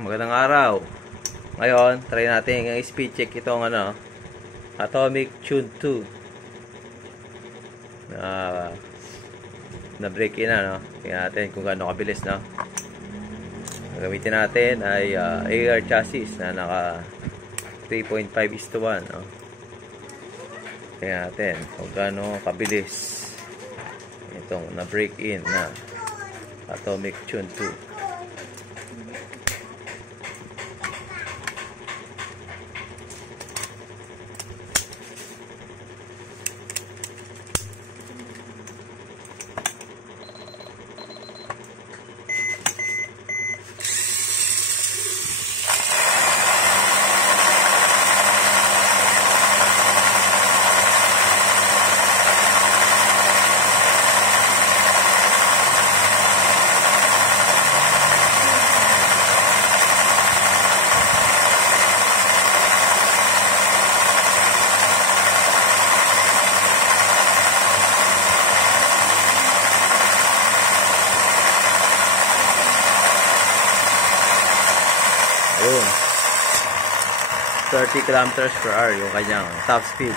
Magandang araw. Ngayon, try natin yung speed check itong Atomic Tune 2. Na break in Tingnan natin kung gaano kabilis gamitin natin ay AR chassis na naka 3.5:1 Tingnan natin kung gaano kabilis itong na break in na Atomic Tune 2. Ayun, 30 km/h yung kanyang top speed